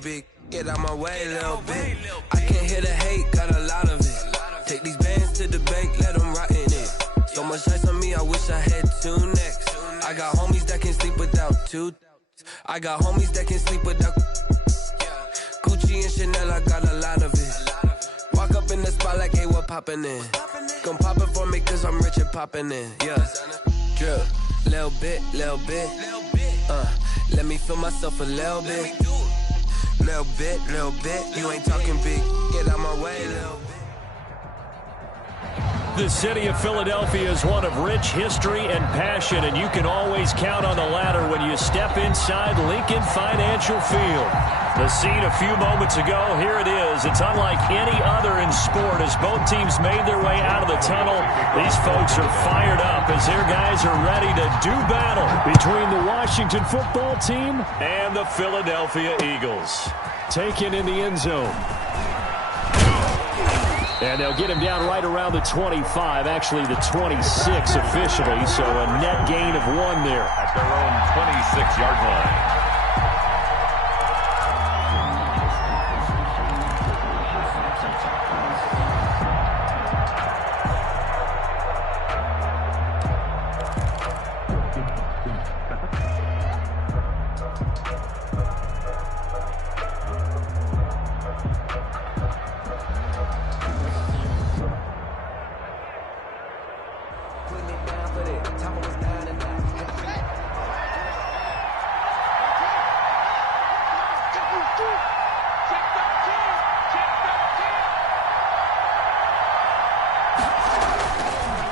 Big, get out my way, little bit. I can't hear the hate, got a lot of it. Take these bands to the bank, let them rot in it. So much ice on me, I wish I had two necks. I got homies that can sleep without two. I got homies that can sleep without Gucci and Chanel, I got a lot of it. Walk up in the spot like, hey, what poppin' in? Come pop it for me, cause I'm rich and poppin' in. Yeah, drip, little bit. Let me feel myself a little bit. Little bit, you ain't talking big. Get out my way, little bit. The city of Philadelphia is one of rich history and passion, and you can always count on the latter when you step inside Lincoln Financial Field. The scene a few moments ago, here it is. It's unlike any other in sport as both teams made their way out of the tunnel. These folks are fired up as their guys are ready to do battle between the Washington football team and the Philadelphia Eagles. Taken in the end zone. And they'll get him down right around the 25, actually the 26 officially, so a net gain of 1 there. At their own 26-yard line.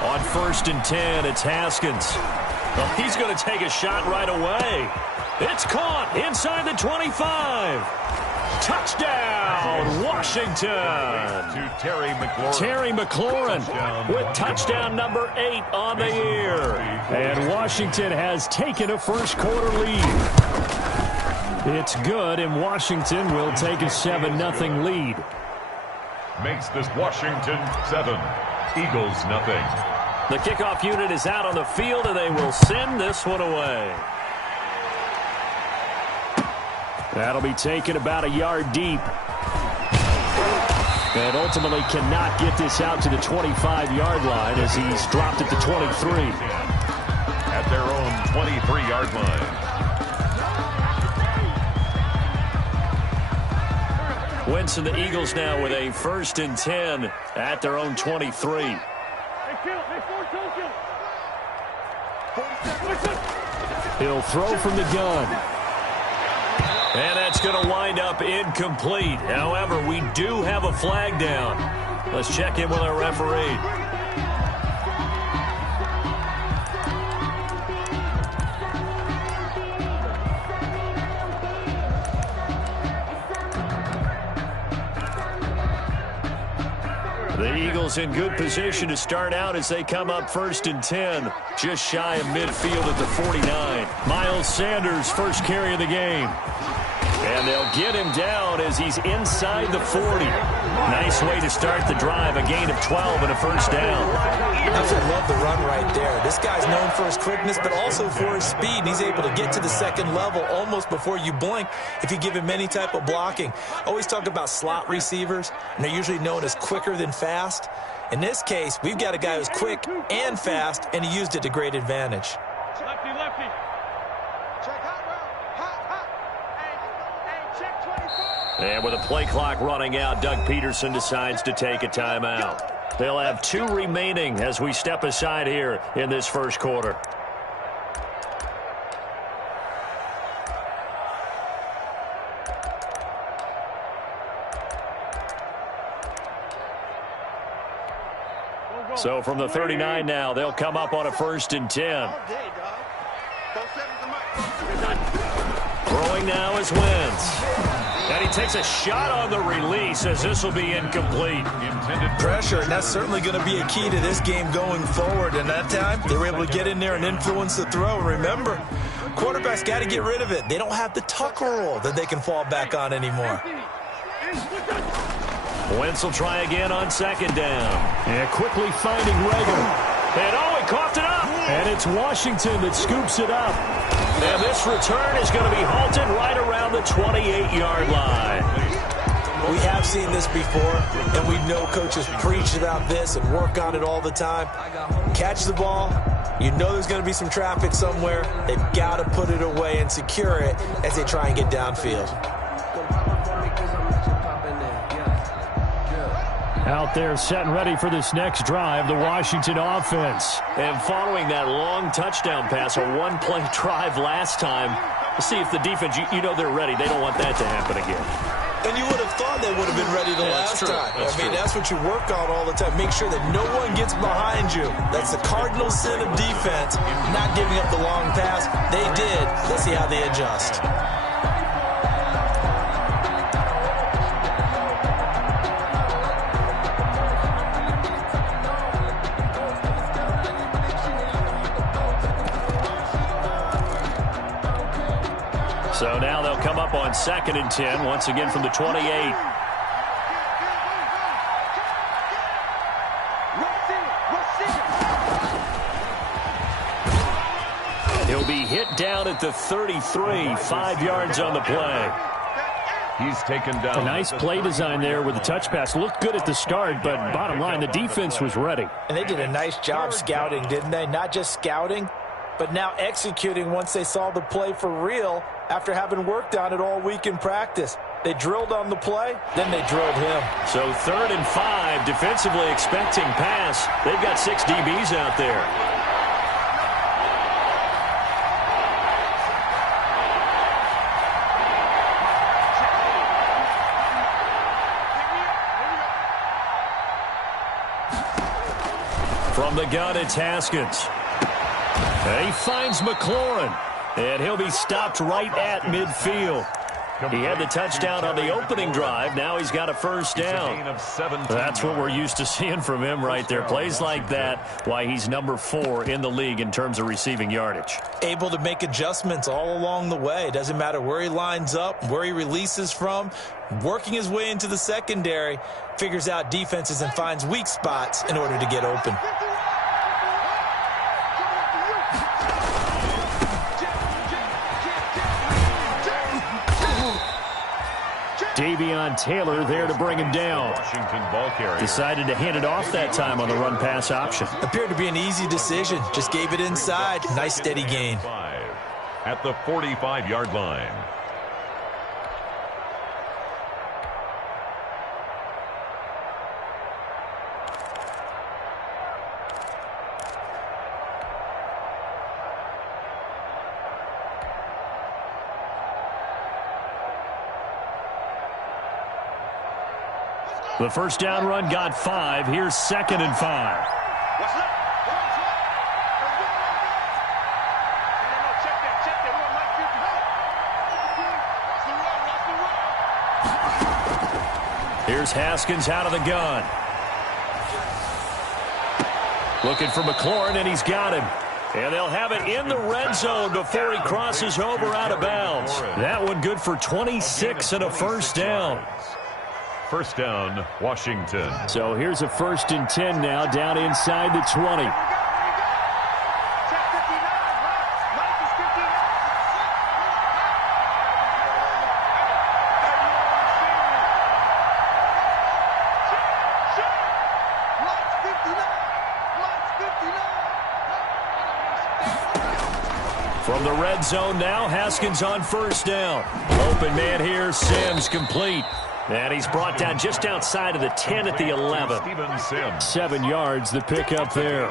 On 1st and 10, it's Haskins. Well, he's going to take a shot right away. It's caught inside the 25. Touchdown, Washington. To Terry McLaurin. Terry McLaurin with touchdown number 8 on the year. And Washington has taken a first-quarter lead. It's good, and Washington will take a 7-0 lead. Makes this Washington 7, Eagles 0. The kickoff unit is out on the field, and they will send this one away. That'll be taken about a yard deep. And ultimately cannot get this out to the 25-yard line as he's dropped at the 23. At their own 23-yard line. Wentz and the Eagles now with a 1st and 10 at their own 23. He'll throw from the gun. And that's going to wind up incomplete. However, we do have a flag down. Let's check in with our referee. The Eagles in good position to start out as they come up 1st and 10. Just shy of midfield at the 49. Miles Sanders, first carry of the game. And they'll get him down as he's inside the 40. Nice way to start the drive. A gain of 12 and a first down. I love the run right there. This guy's known for his quickness, but also for his speed. And he's able to get to the second level almost before you blink if you give him any type of blocking. Always talk about slot receivers, and they're usually known as quicker than fast. In this case, we've got a guy who's quick and fast, and he used it to great advantage. Lefty, lefty. Check hot route. Hot. Hey, check 24. And with a play clock running out, Doug Peterson decides to take a timeout. They'll have 2 remaining as we step aside here in this first quarter. So from the 39 now, they'll come up on a 1st and 10. Throwing now is Wentz. And he takes a shot on the release as this will be incomplete. Intended pressure, and that's certainly going to be a key to this game going forward. And that time, they were able to get in there and influence the throw. Remember, quarterbacks got to get rid of it. They don't have the tuck roll that they can fall back on anymore. Wentz will try again on 2nd down. And quickly finding Rager. And he coughed it up. And it's Washington that scoops it up. And this return is going to be halted right around the 28-yard line. We have seen this before, and we know coaches preach about this and work on it all the time. Catch the ball. You know there's going to be some traffic somewhere. They've got to put it away and secure it as they try and get downfield. Out there set and ready for this next drive, the Washington offense. And following that long touchdown pass, a one-play drive last time, we'll see if the defense, you know they're ready. They don't want that to happen again. And you would have thought they would have been ready the last time. That's what you work on all the time. Make sure that no one gets behind you. That's the cardinal sin of defense, not giving up the long pass. They did. Let's see how they adjust. So now they'll come up on 2nd and 10, once again from the 28. He'll be hit down at the 33, 5 yards on the play. He's taken down. A nice play design there with the touch pass. Looked good at the start, but bottom line, the defense was ready. And they did a nice job scouting, didn't they? Not just scouting, but now executing once they saw the play for real after having worked on it all week in practice. They drilled on the play, then they drilled him. So 3rd and 5, defensively expecting pass. They've got 6 DBs out there. From the gun, it's Haskins. He finds McLaurin, and he'll be stopped right at midfield. He had the touchdown on the opening drive. Now he's got a first down. That's what we're used to seeing from him right there. Plays like that, why he's number 4 in the league in terms of receiving yardage. Able to make adjustments all along the way. Doesn't matter where he lines up, where he releases from. Working his way into the secondary, figures out defenses and finds weak spots in order to get open. Davion Taylor there to bring him down. Washington ball carrier. Decided to hand it off that time on the run-pass option. Appeared to be an easy decision. Just gave it inside. Nice steady gain. At the 45-yard line. The first down run got 5. Here's 2nd and 5. Here's Haskins out of the gun. Looking for McLaurin, and he's got him. And they'll have it in the red zone before he crosses over out of bounds. That one good for 26 and a first down. First down, Washington. So here's a 1st and 10 now, down inside the 20. From the red zone now, Haskins on first down. Open man here, Sims complete. And he's brought down just outside of the 10 at the 11. 7 yards, the pickup there.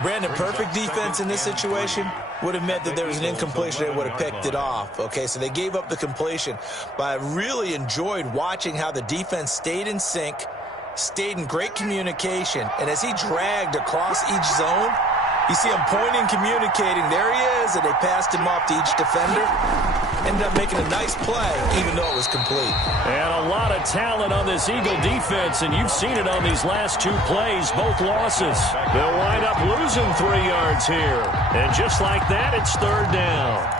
Brandon, perfect defense in this situation would have meant that there was an incompletion. They would have picked it off. Okay, so they gave up the completion. But I really enjoyed watching how the defense stayed in sync, stayed in great communication. And as he dragged across each zone, you see him pointing, communicating. There he is, and they passed him off to each defender. Ended up making a nice play, even though it was complete. And a lot of talent on this Eagle defense, and you've seen it on these last 2 plays, both losses. They'll wind up losing 3 yards here. And just like that, it's 3rd down.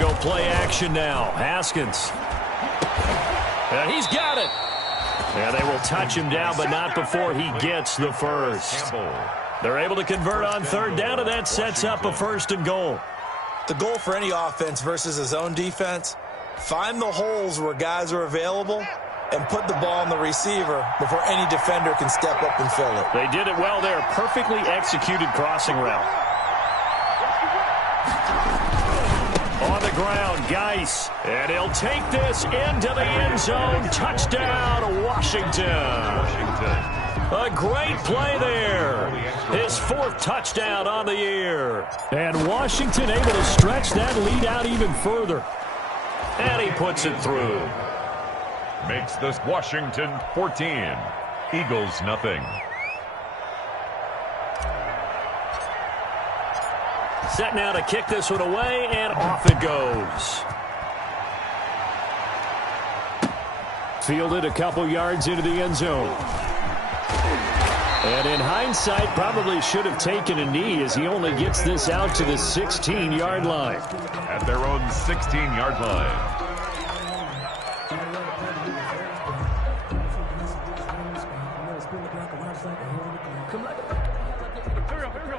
go play action now. Haskins. And he's got it. And they will touch him down, but not before he gets the first. They're able to convert on third down, and that sets up a 1st and goal. The goal for any offense versus a zone defense, find the holes where guys are available and put the ball on the receiver before any defender can step up and fill it. They did it well there. Perfectly executed crossing route. On the ground, Geis. And he'll take this into the end zone. Touchdown, Washington. A great play there. His 4th touchdown on the year. And Washington able to stretch that lead out even further. And he puts it through. Makes this Washington 14. Eagles nothing. Set now to kick this one away, and off it goes. Fielded a couple yards into the end zone. And in hindsight, probably should have taken a knee as he only gets this out to the 16-yard line. At their own 16-yard line.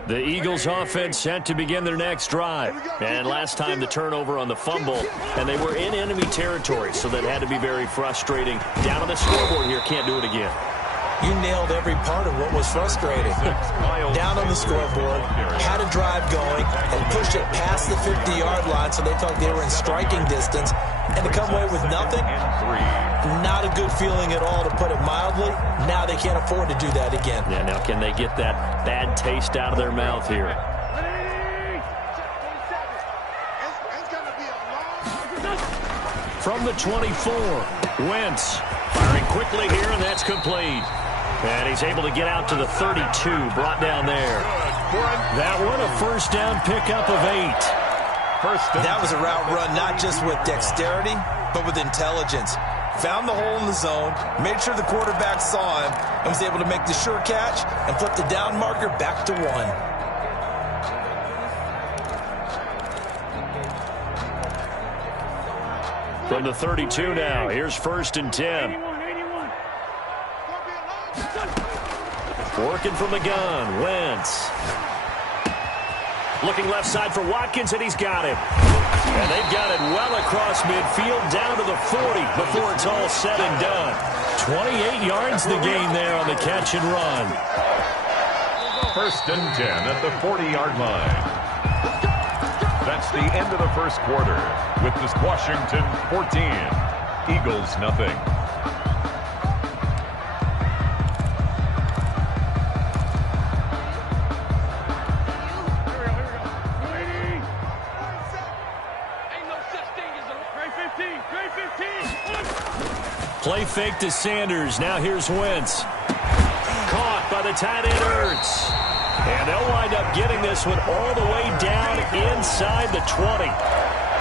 The Eagles offense set to begin their next drive. And last time the turnover on the fumble, and they were in enemy territory, so that had to be very frustrating. Down on the scoreboard here, can't do it again. You nailed every part of what was frustrating. Down on the scoreboard, had a drive going, and pushed it past the 50-yard line so they thought they were in striking distance, and to come away with nothing, not a good feeling at all, to put it mildly. Now they can't afford to do that again. Yeah, now can they get that bad taste out of their mouth here? From the 24, Wentz firing quickly here, and that's complete. And he's able to get out to the 32, brought down there. That one a 1st down pickup of 8. That was a route run not just with dexterity, but with intelligence. Found the hole in the zone, made sure the quarterback saw him, and was able to make the sure catch and flip the down marker back to 1. From the 32 now, here's 1st and 10. Working from the gun, Wentz. Looking left side for Watkins, and he's got him. And they've got it well across midfield, down to the 40 before it's all said and done. 28 yards the gain there on the catch and run. 1st and 10 at the 40-yard line. That's the end of the 1st quarter with this Washington 14, Eagles nothing. Play fake to Sanders. Now here's Wentz. Caught by the tight end Ertz. And they'll wind up getting this one all the way down inside the 20.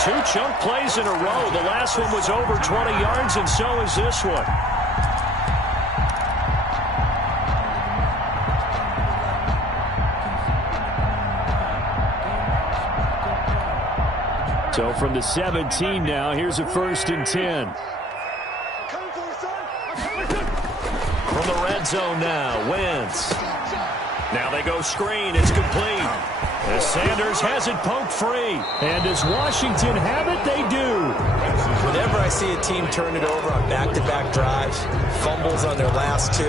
2 chunk plays in a row. The last one was over 20 yards, and so is this one. So from the 17 now, here's a 1st and 10. From the red zone now, Wentz. Now they go screen. It's complete. As Sanders has it poked free. And does Washington have it? They do. Whenever I see a team turn it over on back-to-back drives, fumbles on their last 2,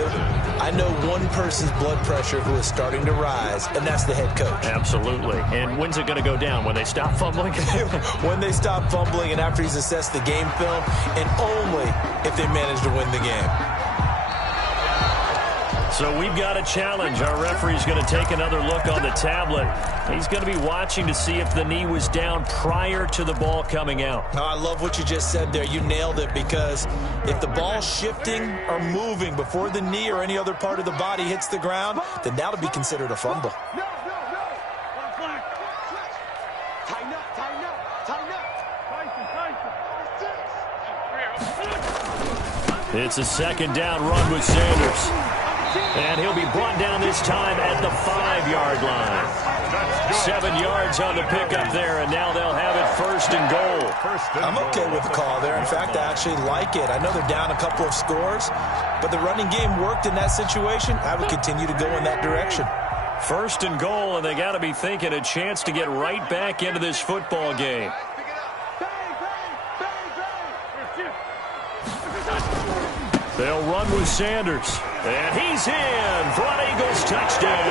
I know one person's blood pressure who is starting to rise, and that's the head coach. Absolutely. And when's it going to go down? When they stop fumbling? When they stop fumbling and after he's assessed the game film, and only if they manage to win the game. So we've got a challenge. Our referee's going to take another look on the tablet. He's going to be watching to see if the knee was down prior to the ball coming out. Oh, I love what you just said there. You nailed it, because if the ball's shifting or moving before the knee or any other part of the body hits the ground, then that'll be considered a fumble. It's a 2nd down run with Sanders. And he'll be brought down this time at the 5-yard line. 7 yards on the pickup there, and now they'll have it 1st and goal. I'm okay with the call there. In fact, I actually like it. I know they're down a couple of scores, but the running game worked in that situation. I would continue to go in that direction. 1st and goal, and they got to be thinking a chance to get right back into this football game. They'll run with Sanders. And he's in for an Eagles touchdown.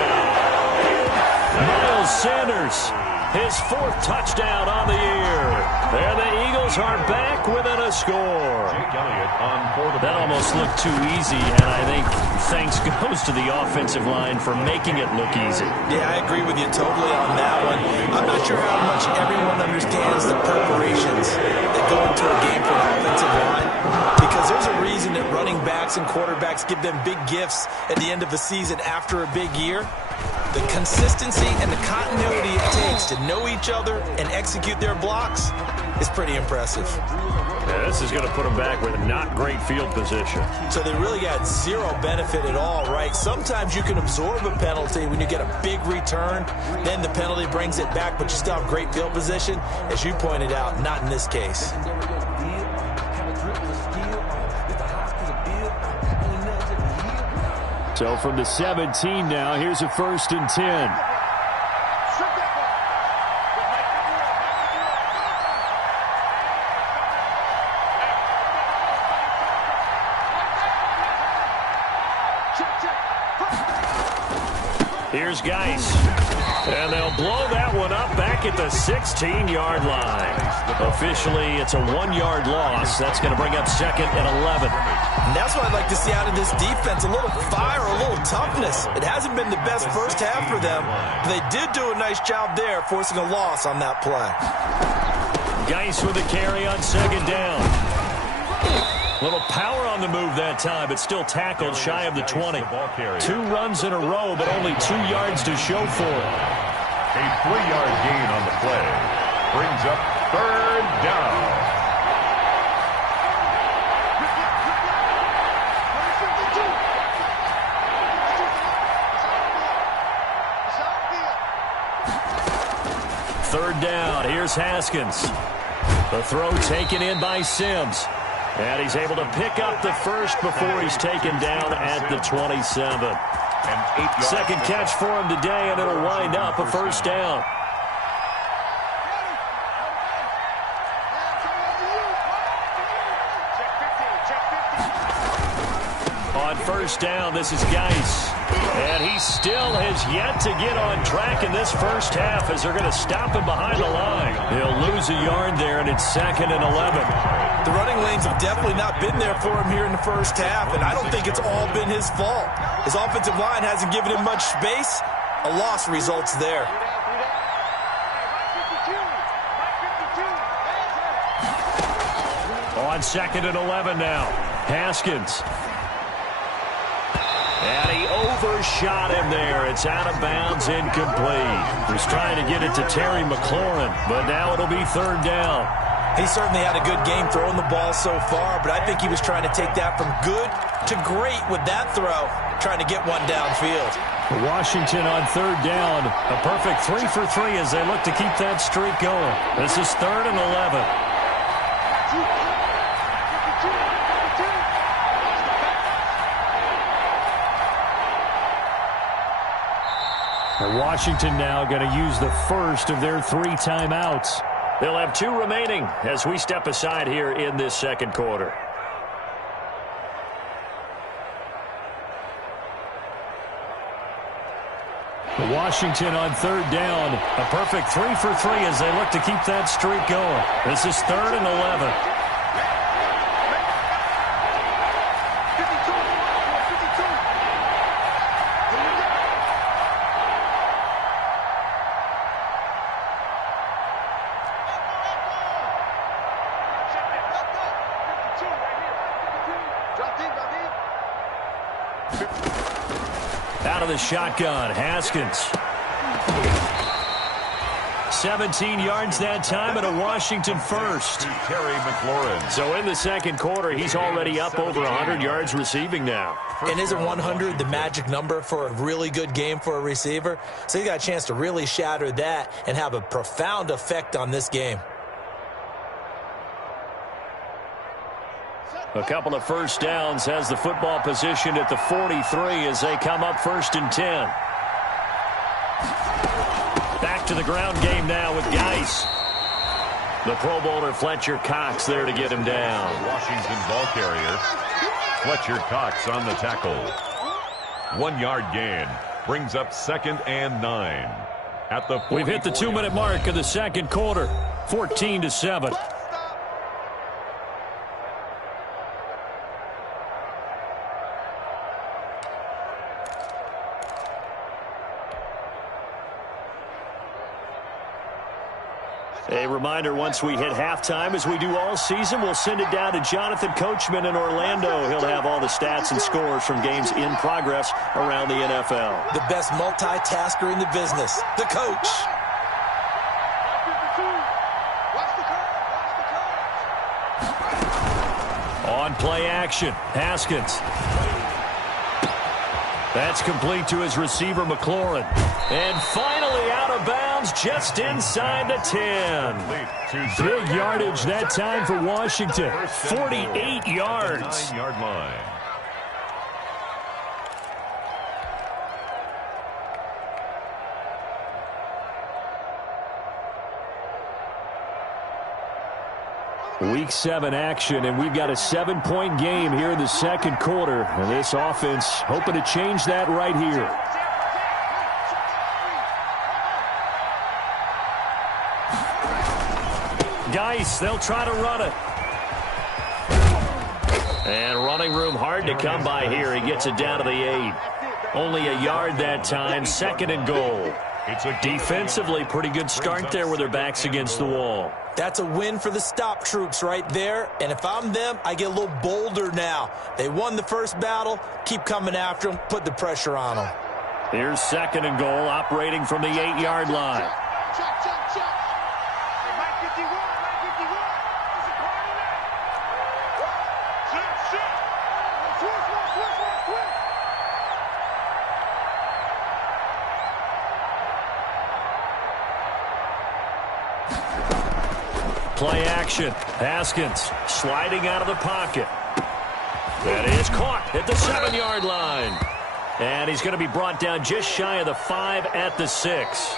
Miles Sanders, his 4th touchdown on the year. And the Eagles are back within a score. That almost looked too easy, and I think thanks goes to the offensive line for making it look easy. Yeah, I agree with you totally on that one. I'm not sure how much everyone understands the preparations that go into a game for an offensive line, because there's a reason that running backs and quarterbacks give them big gifts at the end of the season after a big year. The consistency and the continuity it takes to know each other and execute their blocks is pretty impressive. Yeah, this is going to put them back with not great field position. So they really got zero benefit at all, right? Sometimes you can absorb a penalty when you get a big return, then the penalty brings it back, but you still have great field position. As you pointed out, not in this case. So from the 17 now, here's a 1st and 10. Here's Geis. And they'll blow that one up back at the 16-yard line. Officially, it's a 1-yard loss. That's going to bring up 2nd and 11. And that's what I'd like to see out of this defense, a little fire, a little toughness. It hasn't been the best first half for them, but they did do a nice job there, forcing a loss on that play. Geis with a carry on 2nd down. Little power on the move that time, but still tackled shy of the 20. 2 runs in a row, but only 2 yards to show for it. A 3-yard gain on the play brings up 3rd down. Third down, here's Haskins. The throw taken in by Sims. And he's able to pick up the first before he's taken down at the 27. Second catch for him today, and it'll wind up a 1st down. On 1st down, this is Geis. And he still has yet to get on track in this first half as they're going to stop him behind the line. He'll lose a yard there, and it's 2nd and 11. The running lanes have definitely not been there for him here in the first half, and I don't think it's all been his fault. His offensive line hasn't given him much space. A loss results there. On 2nd and 11 now. Haskins. And he overshot him there. It's out of bounds, incomplete. He's trying to get it to Terry McLaurin, but now it'll be 3rd down. He certainly had a good game throwing the ball so far, but I think he was trying to take that from good to great with that throw, trying to get one downfield. Washington on 3rd down. A perfect 3 for 3 as they look to keep that streak going. This is 3rd and 11. Washington now going to use the first of their 3 timeouts. They'll have 2 remaining as we step aside here in this second quarter. Washington on 3rd down. A perfect 3 for 3 as they look to keep that streak going. This is 3rd and 11. Out of the shotgun, Haskins. 17 yards that time and a Washington first. Terry McLaurin. So in the second quarter, he's already up over 100 yards receiving now. And isn't 100 the magic number for a really good game for a receiver? So you got a chance to really shatter that and have a profound effect on this game. A couple of first downs, has the football positioned at the 43 as they come up 1st and 10. Back to the ground game now with Geis. The Pro Bowler Fletcher Cox there to get him down. Washington ball carrier. Fletcher Cox on the tackle. 1 yard gain. Brings up 2nd and 9. At the We've hit the 2-minute mark of the second quarter. 14-7. A reminder, once we hit halftime, as we do all season, we'll send it down to Jonathan Coachman in Orlando. He'll have all the stats and scores from games in progress around the NFL. The best multitasker in the business, the coach. On play action, Haskins. That's complete to his receiver, McLaurin. And finally out of bounds just inside the 10. Big yardage that time for Washington. 48 yards. 9-yard line. Week 7 action, and we've got a 7-point game here in the second quarter. And this offense hoping to change that right here. Geis, they'll try to run it. And running room hard to come by here. He gets it down to the 8. Only a yard that time, 2nd and goal. Defensively, pretty good start there with their backs against the wall. That's a win for the stop troops right there. And if I'm them, I get a little bolder now. They won the first battle. Keep coming after them. Put the pressure on them. Here's 2nd and goal, operating from the 8-yard line. Play action. Haskins sliding out of the pocket. That is caught at the 7-yard line. And he's going to be brought down just shy of the 5 at the 6.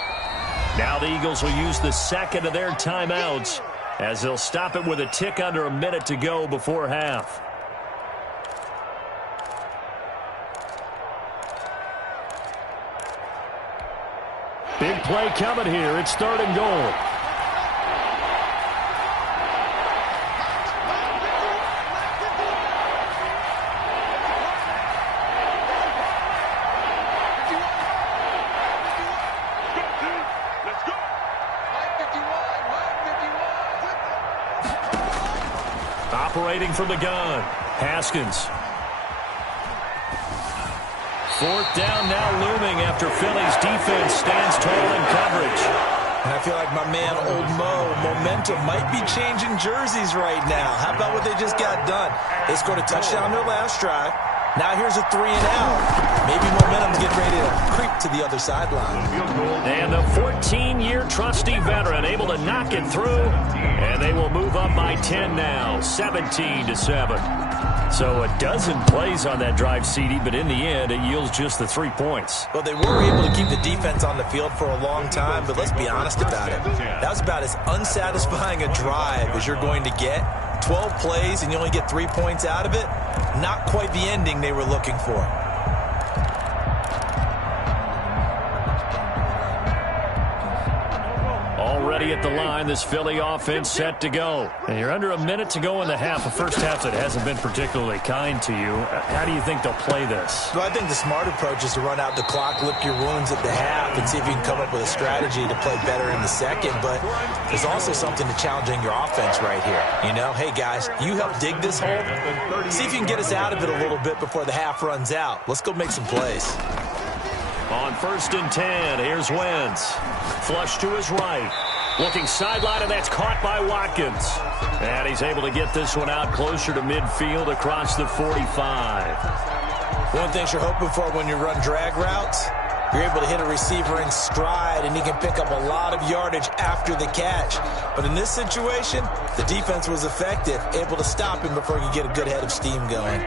Now the Eagles will use the second of their timeouts as they'll stop it with a tick under a minute to go before half. Big play coming here. It's 3rd and goal. Operating from the gun, Haskins. 4th down now looming after Philly's defense stands tall in coverage. And I feel like my man, Old Mo, momentum might be changing jerseys right now. How about what they just got done? They scored a touchdown their last drive. Now here's a 3-and-out. Maybe momentum's getting ready to creep to the other sideline. And the 14-year trusty veteran able to knock it through. And they will move up by 10 now, 17-7. So a dozen plays on that drive, CD, but in the end, it yields just the 3 points. Well, they were able to keep the defense on the field for a long time, but let's be honest about it. That was about as unsatisfying a drive as you're going to get. 12 plays and you only get 3 points out of it. Not quite the ending they were looking for. Already at the line, this Philly offense set to go. And you're under a minute to go in the half, a first half that hasn't been particularly kind to you. How do you think they'll play this? Well, I think the smart approach is to run out the clock, lick your wounds at the half, and see if you can come up with a strategy to play better in the second. But there's also something to challenging your offense right here. You know, hey, guys, you help dig this hole. See if you can get us out of it a little bit before the half runs out. Let's go make some plays. On 1st and 10, here's Wentz. Flush to his right. Looking sideline, and that's caught by Watkins. And he's able to get this one out closer to midfield across the 45. One thing you're hoping for when you run drag routes, you're able to hit a receiver in stride, and he can pick up a lot of yardage after the catch. But in this situation, the defense was effective, able to stop him before he could get a good head of steam going.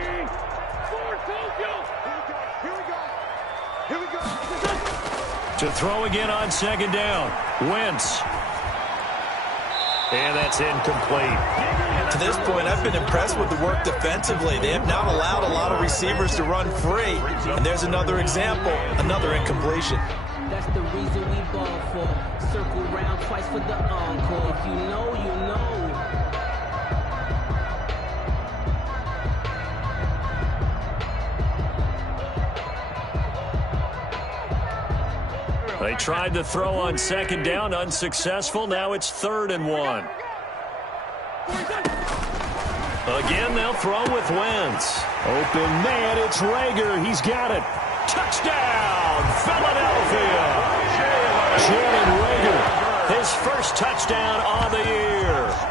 To throw again on second down. Wentz. And that's incomplete. To this point, I've been impressed with the work defensively. They have not allowed a lot of receivers to run free. And there's another example, another incompletion. That's the reason we ball for. Circle round twice for the encore. If you know, you know. They tried to throw on second down, unsuccessful. Now it's 3rd and 1. Again, they'll throw with Wentz. Open man, it's Rager. He's got it. Touchdown, Philadelphia. Jalen Rager, his first touchdown on the year.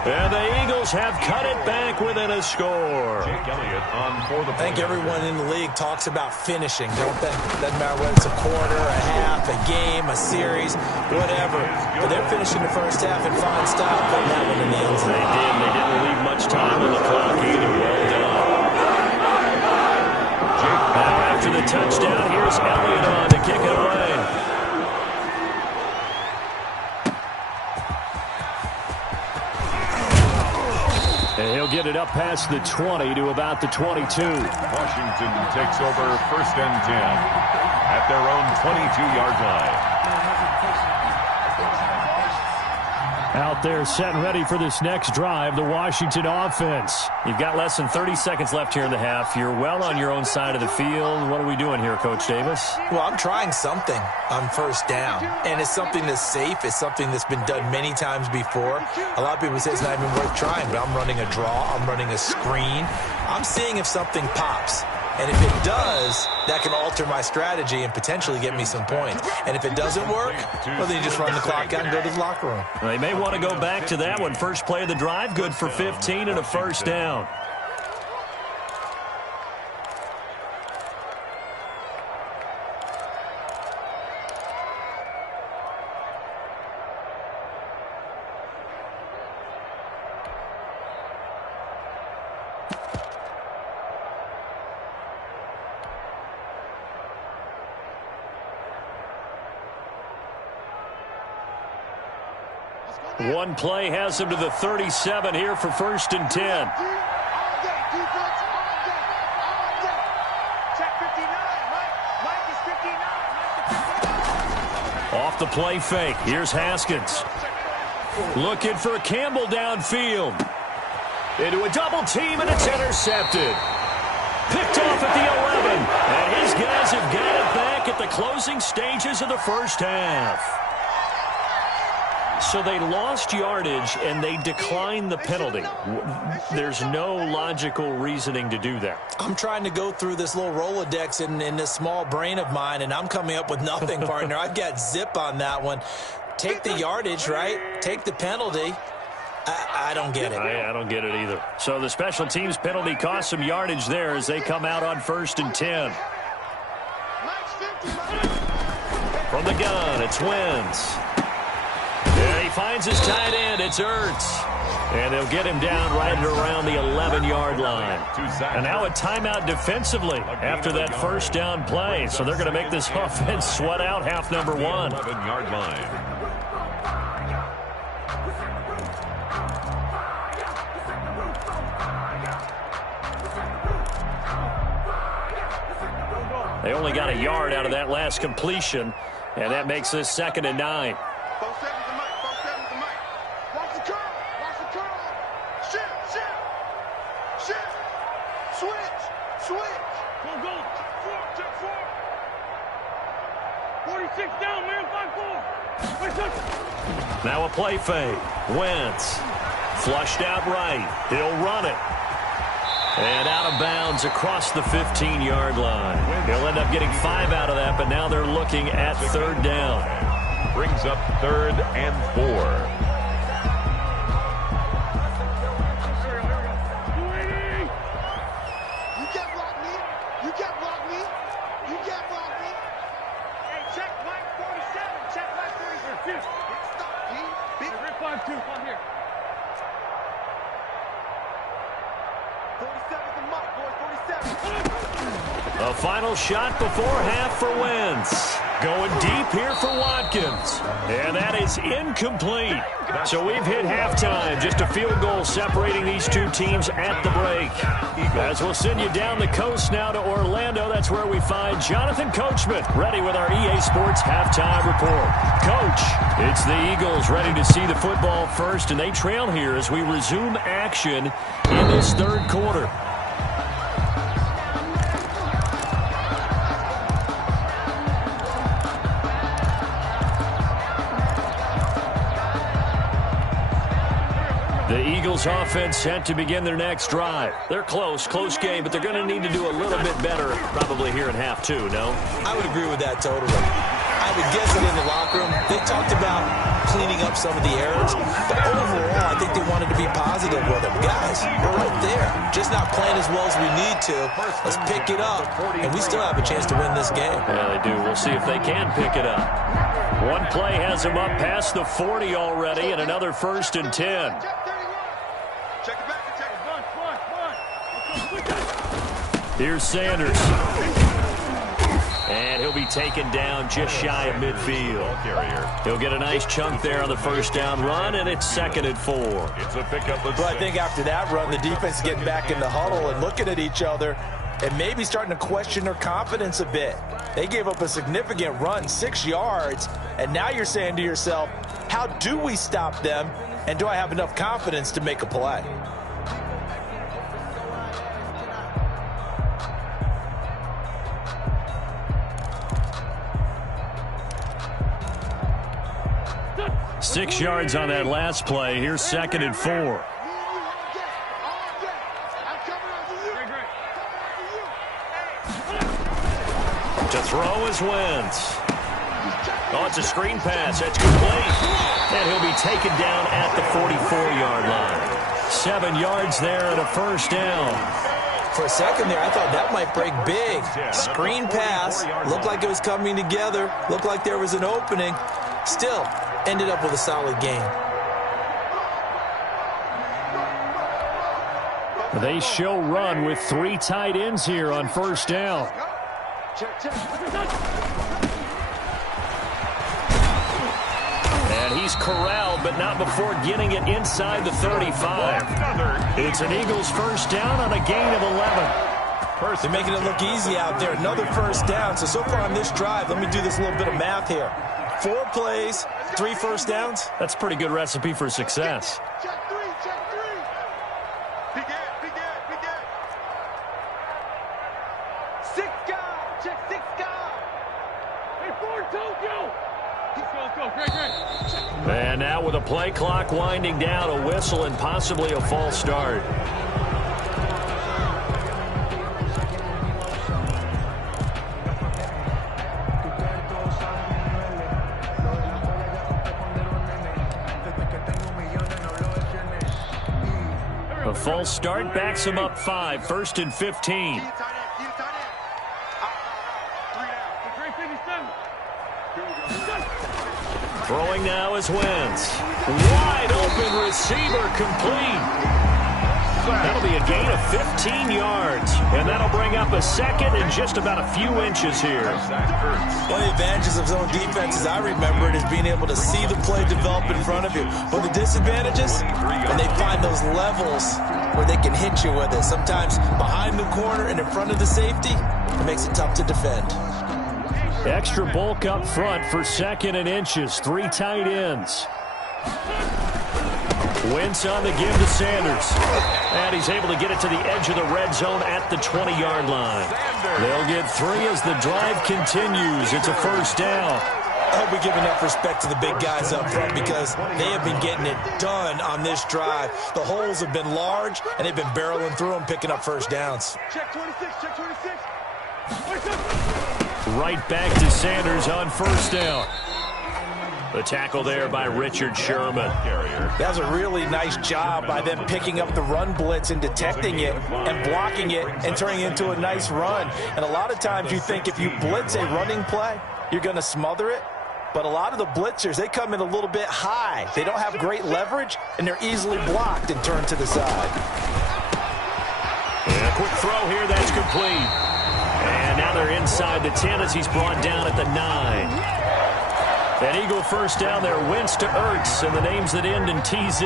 And the Eagles have cut it back within a score. I think everyone in the league talks about finishing, don't they? Doesn't matter whether it's a quarter, a half, a game, a series, whatever. But they're finishing the first half in fine style, putting that one in the end zone. They did. They didn't leave much time on the clock either. Well done. Now after the touchdown, here's Elliott on to kick it away. And he'll get it up past the 20 to about the 22. Washington takes over 1st and 10 at their own 22-yard line. Out there set and ready for this next drive, the Washington offense. You've got less than 30 seconds left here in the half. You're well on your own side of the field. What are we doing here, Coach Davis? Well, I'm trying something on 1st down, and it's something that's safe. It's something that's been done many times before. A lot of people say it's not even worth trying, but I'm running a draw. I'm running a screen. I'm seeing if something pops. And if it does, that can alter my strategy and potentially get me some points. And if it doesn't work, well, then you just run the clock out and go to the locker room. They may want to go back to that one. First play of the drive, good for 15 and a 1st down. One play has him to the 37 here for 1st and 10. Off the play fake. Here's Haskins. Looking for Campbell downfield. Into a double team, and it's intercepted. Picked off at the 11. And his guys have got it back at the closing stages of the first half. So they lost yardage, and they declined the penalty. There's no logical reasoning to do that. I'm trying to go through this little Rolodex in this small brain of mine, and I'm coming up with nothing, partner. I've got zip on that one. Take the yardage, right? Take the penalty. I don't get it. I don't get it either. So the special teams penalty cost some yardage there as they come out on 1st and 10. From the gun, it's Wentz. And he finds his tight end. It's Ertz. And they'll get him down right around the 11-yard line. And now a timeout defensively after that 1st down play. So they're going to make this offense sweat out half number 1. 11-yard line. They only got a yard out of that last completion, and that makes this 2nd and 9. Now a play fake. Wentz flushed out right. He'll run it. And out of bounds across the 15-yard line. He'll end up getting 5 out of that, but now they're looking at 3rd down. Brings up 3rd and 4. Rip 5-2, come here. 47's the mic, boy, 47. A final shot before half for Wentz. Going deep here for Watkins. And that is incomplete. So we've hit halftime. Just a field goal separating these two teams at the break. As we'll send you down the coast now to Orlando, that's where we find Jonathan Coachman, ready with our EA Sports halftime report. Coach, it's the Eagles ready to see the football first, and they trail here as we resume action in this third quarter. The Eagles offense set to begin their next drive. They're close game, but they're going to need to do a little bit better probably here in half two, no? I would agree with that totally. I would guess it in the locker room. They talked about cleaning up some of the errors, but overall, I think they wanted to be positive with them. Guys, we're right there. Just not playing as well as we need to. Let's pick it up, and we still have a chance to win this game. Yeah, they do. We'll see if they can pick it up. One play has them up past the 40 already, and another 1st and 10. Check it back, check it. Run. Here's Sanders. And he'll be taken down just shy of midfield. He'll get a nice chunk there on the first down run, and it's 2nd and 4. It's a pickup. Well, I think after that run, the defense is getting back in the huddle and looking at each other and maybe starting to question their confidence a bit. They gave up a significant run, 6 yards, and now you're saying to yourself, how do we stop them, and do I have enough confidence to make a play? Six yards on that last play. Here's 2nd and 4. To throw is Wentz. Oh, it's a screen pass. That's complete. And he'll be taken down at the 44-yard line. 7 yards there and a 1st down. For a second there, I thought that might break big. Screen pass. Looked like it was coming together. Looked like there was an opening. Still, ended up with a solid game. They show run with 3 tight ends here on 1st down. And he's corralled, but not before getting it inside the 35. It's an Eagles 1st down on a gain of 11. They're making it look easy out there. Another 1st down. So far on this drive, let me do this little bit of math here. 4 plays, 3 1st downs. That's a pretty good recipe for success. Check 3. Big Ed. 6 guys. Check 6 guys. Hey, 4 Tokyo. Let's go. Great. And now with a play clock winding down, a whistle and possibly a false start. A false start backs him up 5, 1st and 15. Throwing now is Wentz. Wide open receiver complete. That'll be a gain of 15 yards. And that'll bring up a 2nd and just about a few inches here. One of the advantages of zone defense, as I remember it, is being able to see the play develop in front of you. But the disadvantages, when they find those levels where they can hit you with it. Sometimes behind the corner and in front of the safety, it makes it tough to defend. Extra bulk up front for 2nd and inches. 3 tight ends. Wentz on the give to Sanders. And he's able to get it to the edge of the red zone at the 20-yard line. They'll get 3 as the drive continues. It's a 1st down. I hope we give enough respect to the big guys up front because they have been getting it done on this drive. The holes have been large, and they've been barreling through them, picking up 1st downs. Check 26. Right back to Sanders on 1st down. The tackle there by Richard Sherman. That was a really nice job by them picking up the run blitz and detecting it and blocking it and turning it into a nice run. And a lot of times you think if you blitz a running play, you're going to smother it. But a lot of the blitzers, they come in a little bit high. They don't have great leverage, and they're easily blocked and turned to the side. And a quick throw here, that's complete. And now they're inside the 10 as he's brought down at the 9. An Eagle first down there, Wentz to Ertz, and the names that end in TZ.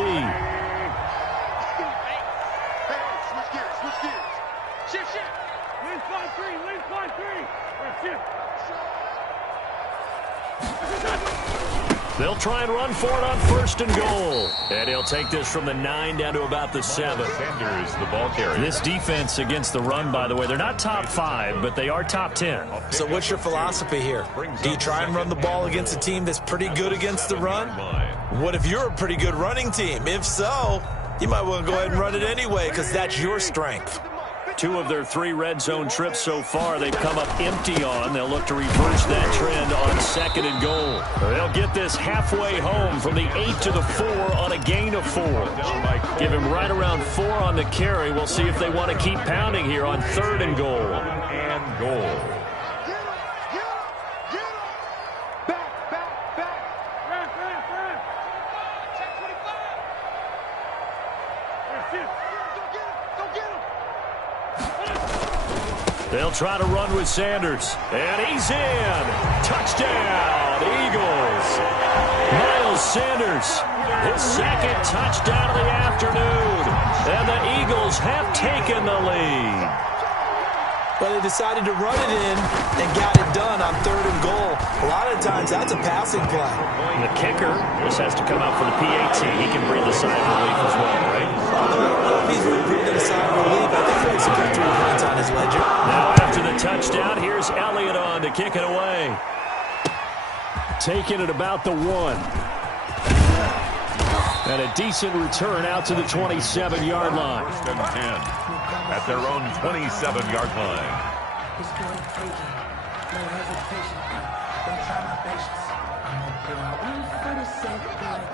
They'll try and run for it on 1st and goal. And he'll take this from the 9 down to about the 7. Sanders, the ball carrier. This defense against the run, by the way, they're not top 5, but they are top 10. So what's your philosophy here? Do you try and run the ball against a team that's pretty good against the run? What if you're a pretty good running team? If so, you might want to go ahead and run it anyway because that's your strength. 2 of their 3 red zone trips so far they've come up empty on. They'll look to reverse that trend on 2nd and goal. They'll get this halfway home from the 8 to the 4 on a gain of 4. Give him right around 4 on the carry. We'll see if they want to keep pounding here on 3rd and goal. And goal. They'll try to run with Sanders. And he's in. Touchdown, Eagles. Miles Sanders, his 2nd touchdown of the afternoon. And the Eagles have taken the lead. Well, they decided to run it in and got it done on 3rd and goal. A lot of times, that's a passing play. And the kicker just has to come out for the PAT. He can breathe a sigh of relief as well, right? I don't know if he's breathing a sigh of relief. I think Frank's got 3 points on his ledger. Now after the touchdown, here's Elliott on to kick it away. Taking it about the 1. And a decent return out to the 27-yard line. 1st and 10 at their own 27-yard line.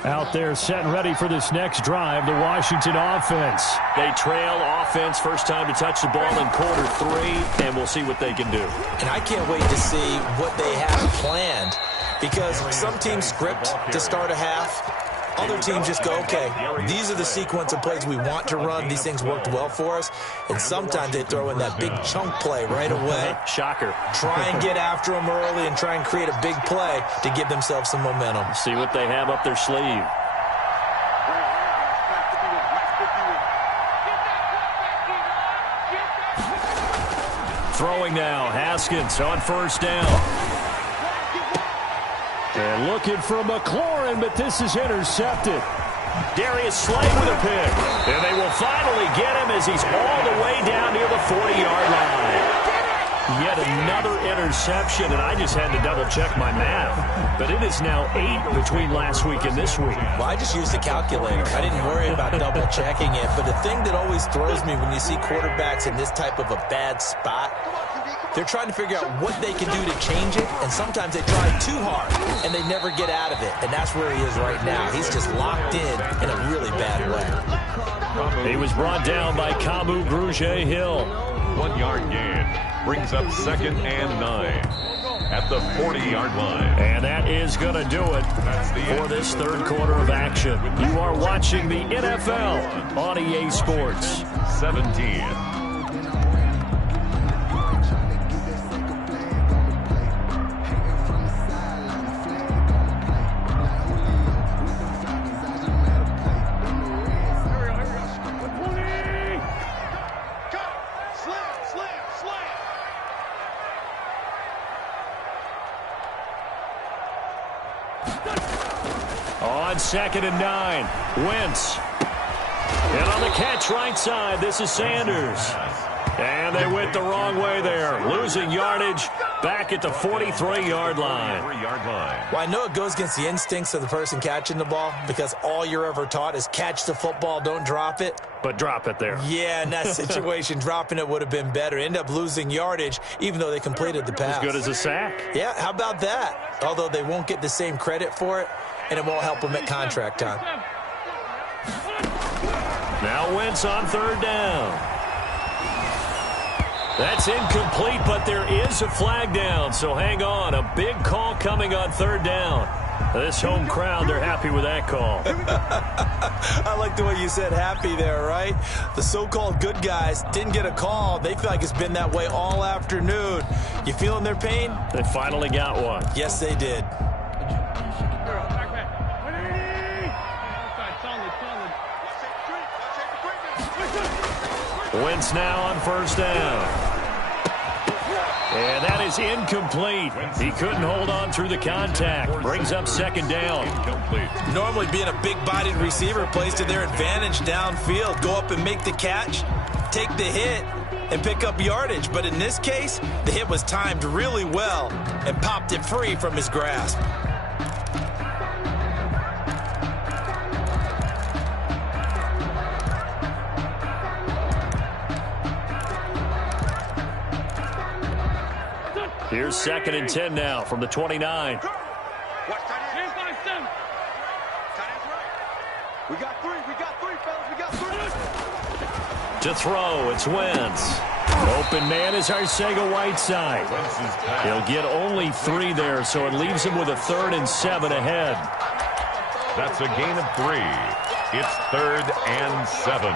Out there set and ready for this next drive, the Washington offense. They trail offense, first time to touch the ball in quarter 3, and we'll see what they can do. And I can't wait to see what they have planned because some teams script to start a half. Other teams just go, okay, these are the sequence of plays we want to run. These things worked well for us. And sometimes they throw in that big chunk play right away. Shocker. Try and get after them early and try and create a big play to give themselves some momentum. See what they have up their sleeve. Throwing now, Haskins on 1st down. And looking for McLaurin, but this is intercepted. Darius Slay with a pick. And they will finally get him as he's all the way down near the 40-yard line. Yet another interception, and I just had to double-check my math. But it is now 8 between last week and this week. Well, I just used a calculator. I didn't worry about double-checking it. But the thing that always throws me when you see quarterbacks in this type of a bad spot, they're trying to figure out what they can do to change it, and sometimes they try too hard, and they never get out of it. And that's where he is right now. He's just locked in a really bad way. He was brought down by Kamu Grugier-Hill. 1-yard gain brings up 2nd and 9 at the 40-yard line. And that is going to do it for this 3rd quarter of action. You are watching the NFL on EA Sports. 17. On 2nd and 9, Wentz. And on the catch right side, this is Sanders. And they went the wrong way there, losing yardage back at the 43-yard line. Well, I know it goes against the instincts of the person catching the ball because all you're ever taught is catch the football, don't drop it. But drop it there. Yeah, in that situation, dropping it would have been better. End up losing yardage, even though they completed the pass. As good as a sack. Yeah, how about that? Although they won't get the same credit for it, and it won't help them at contract time. Now Wentz on 3rd down. That's incomplete, but there is a flag down, so hang on. A big call coming on third down. This home crowd, they're happy with that call. I like the way you said happy there, right? The so-called good guys didn't get a call. They feel like it's been that way all afternoon. You feeling their pain? They finally got one. Yes, they did. Wentz now on first down. And that is incomplete. He couldn't hold on through the contact. Brings up second down. Normally being a big-bodied receiver plays to their advantage downfield. Go up and make the catch, take the hit, and pick up yardage. But in this case, the hit was timed really well and popped it free from his grasp. Here's 2nd and 10 now from the 29. We got three, fellas. We got three. To throw, it's Wentz. Open man is Arcega-Whiteside. He'll get only 3 there, so it leaves him with a 3rd and 7 ahead. That's a gain of 3. It's 3rd and 7.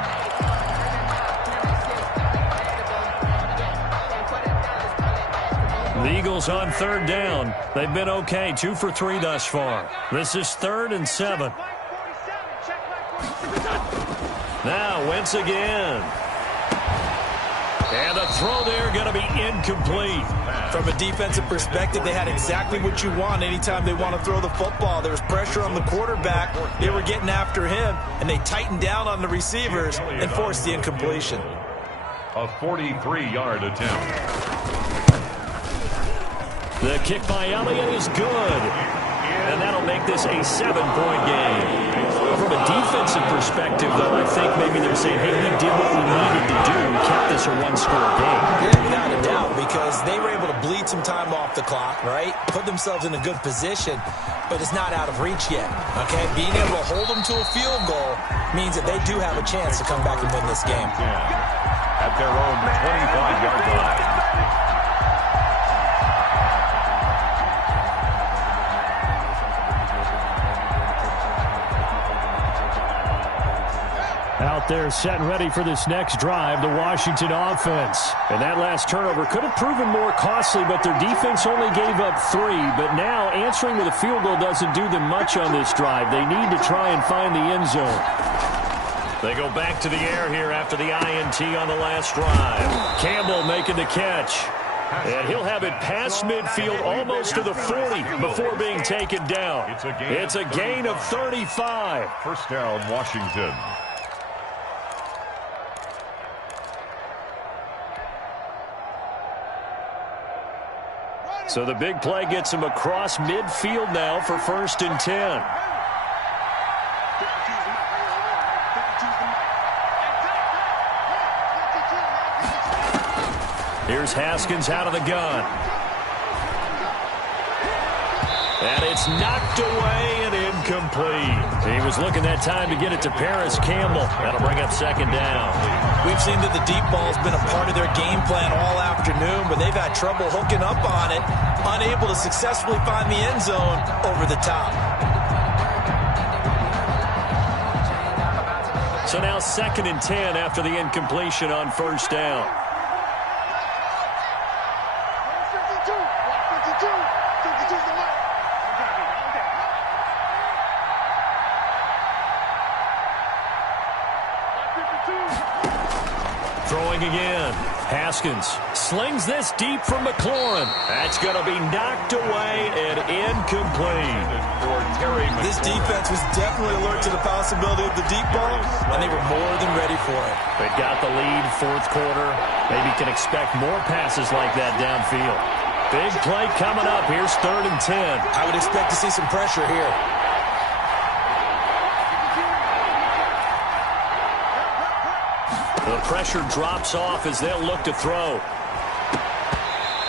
The Eagles on third down. They've been okay, 2 for 3 thus far. This is 3rd and 7. Now Wentz again. And the throw there going to be incomplete. From a defensive perspective, they had exactly what you want anytime they want to throw the football. There was pressure on the quarterback. They were getting after him, and they tightened down on the receivers and forced the incompletion. A 43-yard attempt. The kick by Elliott is good. And that'll make this a 7-point game. From a defensive perspective, though, I think maybe they're saying, hey, we did what we needed to do. We kept this a 1-score game. Yeah, without a doubt, because they were able to bleed some time off the clock, right? Put themselves in a good position, but it's not out of reach yet, okay? Being able to hold them to a field goal means that they do have a chance to come back and win this game. At their own 25-yard line. Out there set and ready for this next drive, the Washington offense. And that last turnover could have proven more costly, but their defense only gave up 3. But now answering with a field goal doesn't do them much on this drive. They need to try and find the end zone. They go back to the air here after the INT on the last drive. Campbell making the catch. And he'll have it past midfield almost to the 40 before being taken down. It's a gain of 35. First down, Washington. So the big play gets him across midfield now for 1st and 10. Here's Haskins out of the gun. And it's knocked away and incomplete. He was looking that time to get it to Paris Campbell. That'll bring up 2nd down. We've seen that the deep ball's been a part of their game plan all afternoon, but they've had trouble hooking up on it, unable to successfully find the end zone over the top. So now 2nd and 10 after the incompletion on 1st down. Throwing again. Haskins slings this deep from McLaurin. That's going to be knocked away and incomplete. This defense was definitely alert to the possibility of the deep ball, and they were more than ready for it. They've got the lead, 4th quarter. Maybe can expect more passes like that downfield. Big play coming up. Here's 3rd and 10. I would expect to see some pressure here. The pressure drops off as they'll look to throw.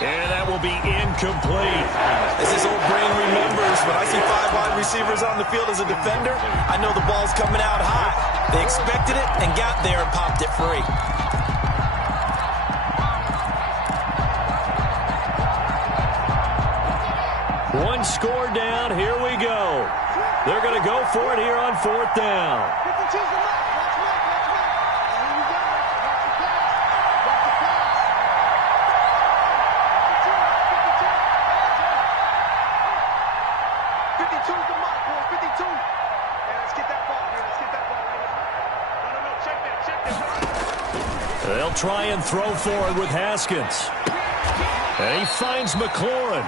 And that will be incomplete. As his old brain remembers, when I see 5 wide receivers on the field as a defender, I know the ball's coming out high. They expected it and got there and popped it free. One score down. Here we go. They're going to go for it here on 4th down. 52's the mark. Watch Mike. Here we go. Watch the pass. Watch the pass. 52's the mark, boy. 52. Hey, let's get that ball here. Let's get that ball right here. No. Check that. They'll try and throw forward with Haskins. And he finds McLaurin.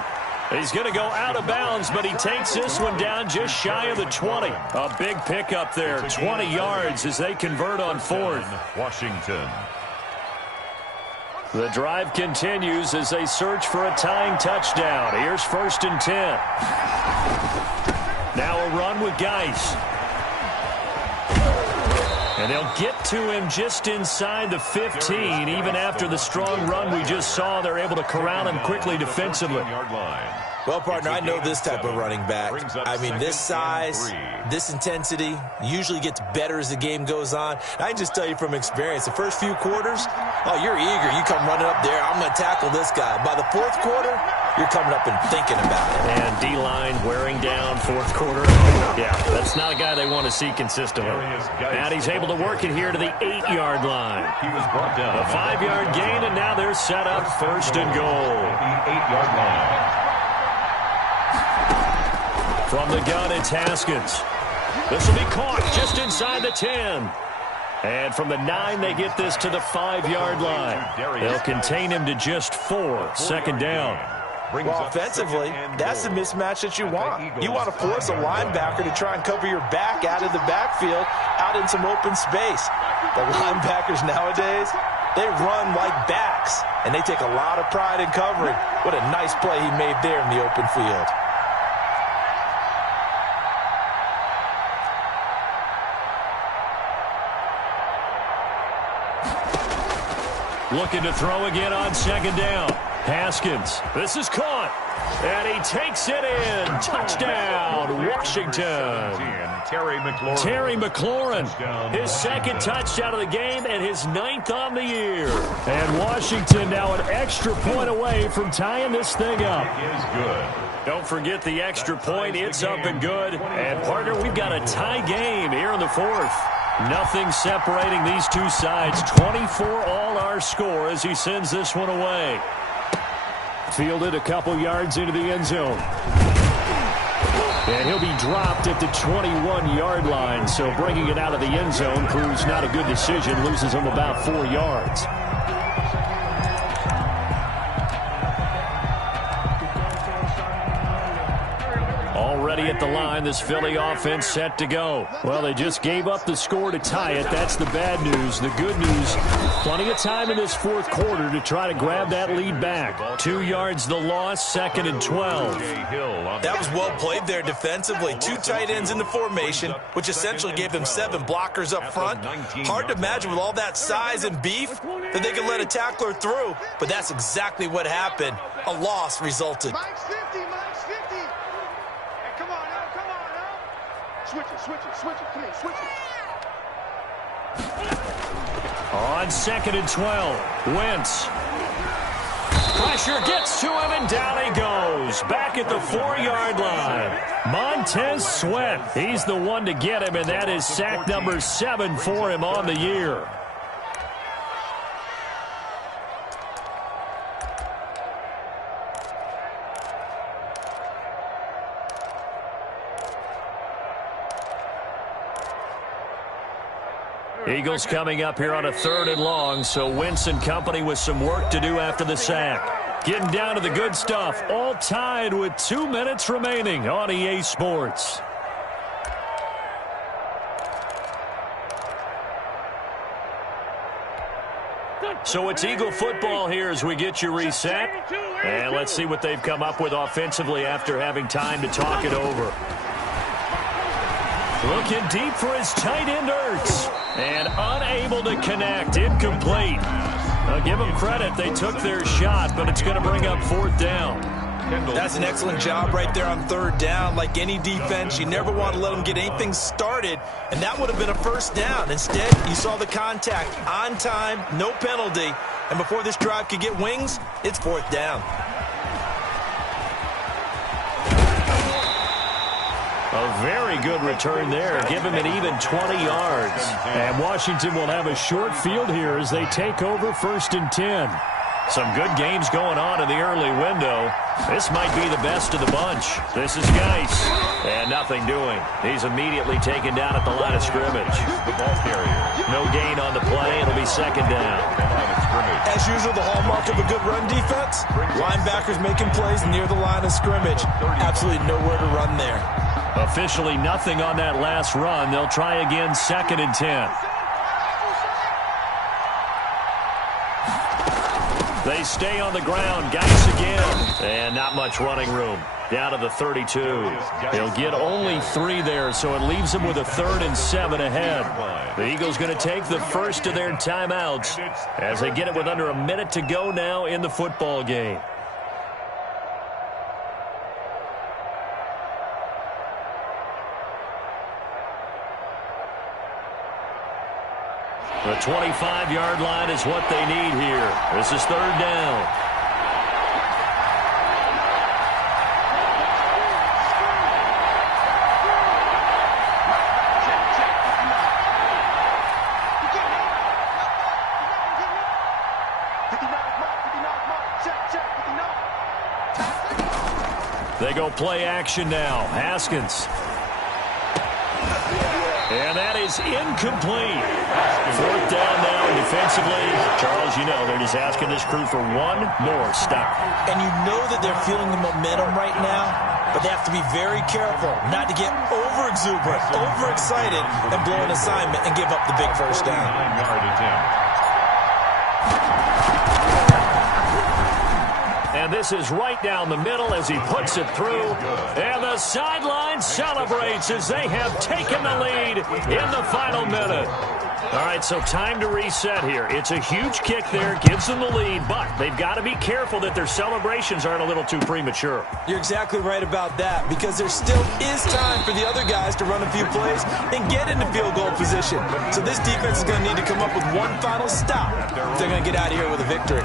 He's going to go out of bounds, but he takes this one down just shy of the 20. A big pickup there, 20 yards as they convert on 4th. Washington. The drive continues as they search for a tying touchdown. Here's 1st and 10. Now a run with Geis. And they'll get to him just inside the 15. Even after the strong run we just saw, they're able to corral him quickly defensively. Well, partner, I know this type of running back. I mean, this size, this intensity usually gets better as the game goes on. I can just tell you from experience, the first few quarters, oh, you're eager. You come running up there, I'm going to tackle this guy. By the 4th quarter, you're coming up and thinking about it. And D-line wearing down 4th quarter. Yeah, that's not a guy they want to see consistently. And he's able to work it here to the 8-yard line. He was brought down. A 5-yard gain, and now they're set up 1st and goal. The 8-yard line. From the gun, it's Haskins. This will be caught just inside the 10. And from the 9, they get this to the 5-yard line. They'll contain him to just 4. 2nd down. Well, offensively, that's the mismatch that you want. You want to force a linebacker to try and cover your back out of the backfield, out in some open space. The linebackers nowadays, they run like backs, and they take a lot of pride in covering. What a nice play he made there in the open field. Looking to throw again on 2nd down. Haskins. This is caught. And he takes it in. Touchdown, Washington. Terry McLaurin. His 2nd touchdown of the game and his 9th on the year. And Washington now an extra point away from tying this thing up. Is good. Don't forget the extra point. It's up and good. And, partner, we've got a tie game here in the 4th. Nothing separating these two sides. 24 all our score as he sends this one away. Fielded a couple yards into the end zone. And he'll be dropped at the 21-yard line. So bringing it out of the end zone proves not a good decision. Loses him about 4 yards. Already at the line, this Philly offense set to go. Well, they just gave up the score to tie it. That's the bad news. The good news, plenty of time in this 4th quarter to try to grab that lead back. 2 yards the loss, 2nd and 12. That was well played there defensively. 2 tight ends in the formation, which essentially gave them 7 blockers up front. Hard to imagine with all that size and beef that they could let a tackler through, but that's exactly what happened. A loss resulted. Mike's 50. Mike's 50. Hey, come on now. Come on now. Switch it. Come here, switch it. On 2nd and 12, Wentz. Pressure gets to him, and down he goes. Back at the 4-yard line. Montez Sweat. He's the one to get him, and that is sack number 7 for him on the year. Eagles coming up here on a 3rd and long, so Wentz and company with some work to do after the sack. Getting down to the good stuff, all tied with 2 minutes remaining on EA Sports. So it's Eagle football here as we get you reset. And let's see what they've come up with offensively after having time to talk it over. Looking deep for his tight end, Ertz. And unable to connect. Incomplete. I'll give them credit. They took their shot, but it's going to bring up 4th down. That's an excellent job right there on 3rd down. Like any defense, you never want to let them get anything started, and that would have been a 1st down. Instead, you saw the contact on time, no penalty, and before this drive could get wings, it's 4th down. A very good return there. Give him an even 20 yards. And Washington will have a short field here as they take over 1st and 10. Some good games going on in the early window. This might be the best of the bunch. This is Geis. And nothing doing. He's immediately taken down at the line of scrimmage. The ball carrier. No gain on the play. It'll be 2nd down. As usual, the hallmark of a good run defense, linebackers making plays near the line of scrimmage. Absolutely nowhere to run there. Officially nothing on that last run. They'll try again 2nd and 10. They stay on the ground. Geis again. And not much running room. Down to the 32. He'll get only 3 there, so it leaves him with a 3rd and 7 ahead. The Eagles going to take the first of their timeouts as they get it with under a minute to go now in the football game. The 25-yard line is what they need here. This is 3rd down. They go play action now. Haskins. And that is incomplete. 4th down now, and defensively, Charles, you know, they're just asking this crew for one more stop. And you know that they're feeling the momentum right now, but they have to be very careful not to get over-exuberant, overexcited, and blow an assignment and give up the big 1st down. 9-yard attempt. And this is right down the middle as he puts it through. And the sideline celebrates as they have taken the lead in the final minute. All right, so time to reset here. It's a huge kick there, gives them the lead, but they've got to be careful that their celebrations aren't a little too premature. You're exactly right about that, because there still is time for the other guys to run a few plays and get into field goal position. So this defense is going to need to come up with one final stop if they're going to get out of here with a victory.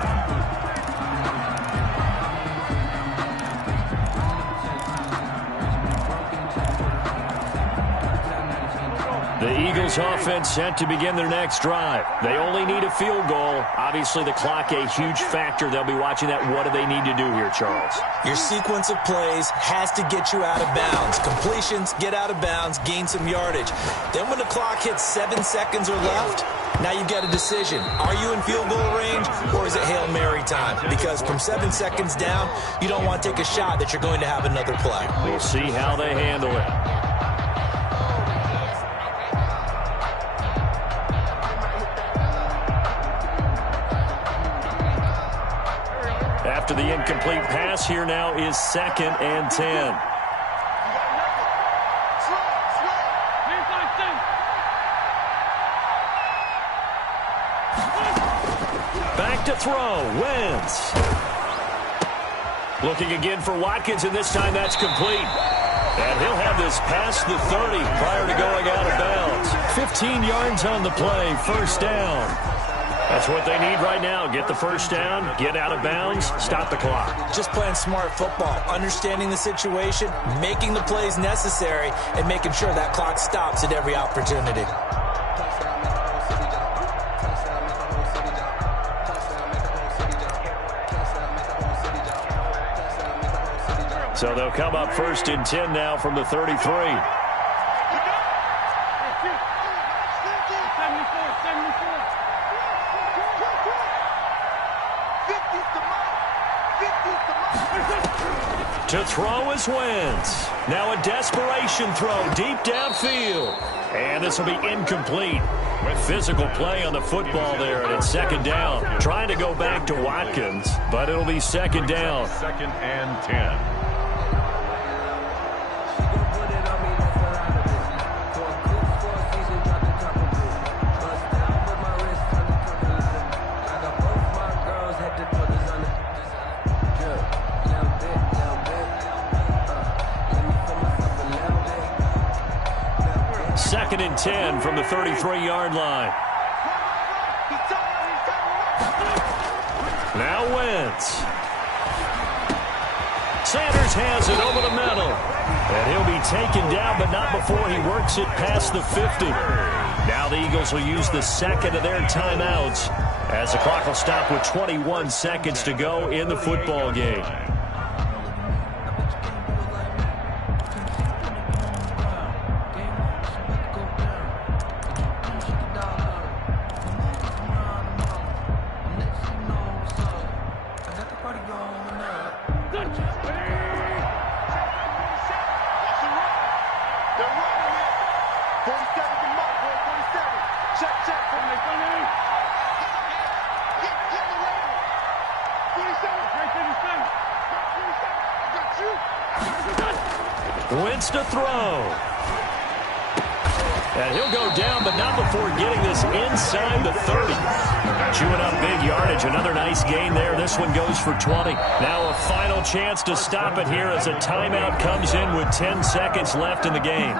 The Eagles offense set to begin their next drive. They only need a field goal. Obviously, the clock a huge factor. They'll be watching that. What do they need to do here, Charles? Your sequence of plays has to get you out of bounds. Completions, get out of bounds, gain some yardage. Then when the clock hits 7 seconds or left, now you've got a decision. Are you in field goal range, or is it Hail Mary time? Because from 7 seconds down, you don't want to take a shot that you're going to have another play. We'll see how they handle it. After the incomplete pass, here now is 2nd and 10. Back to throw. Wentz. Looking again for Watkins, and this time that's complete. And he'll have this past the 30 prior to going out of bounds. 15 yards on the play, 1st down. That's what they need right now. Get the 1st down, get out of bounds, stop the clock. Just playing smart football, understanding the situation, making the plays necessary, and making sure that clock stops at every opportunity. So they'll come up 1st and 10 now from the 33. To throw is Wentz. Now a desperation throw deep downfield. And this will be incomplete. Physical play on the football there, and it's 2nd down. Trying to go back to Watkins, but it'll be 2nd down. 2nd and 10. Second and 10 from the 33-yard line. Now Wentz. Sanders has it over the middle. And he'll be taken down, but not before he works it past the 50. Now the Eagles will use the second of their timeouts as the clock will stop with 21 seconds to go in the football game. Wentz to throw. And he'll go down, but not before getting this inside the 30. Chewing up big yardage. Another nice gain there. This one goes for 20. Now a final chance to stop it here as a timeout comes in with 10 seconds left in the game.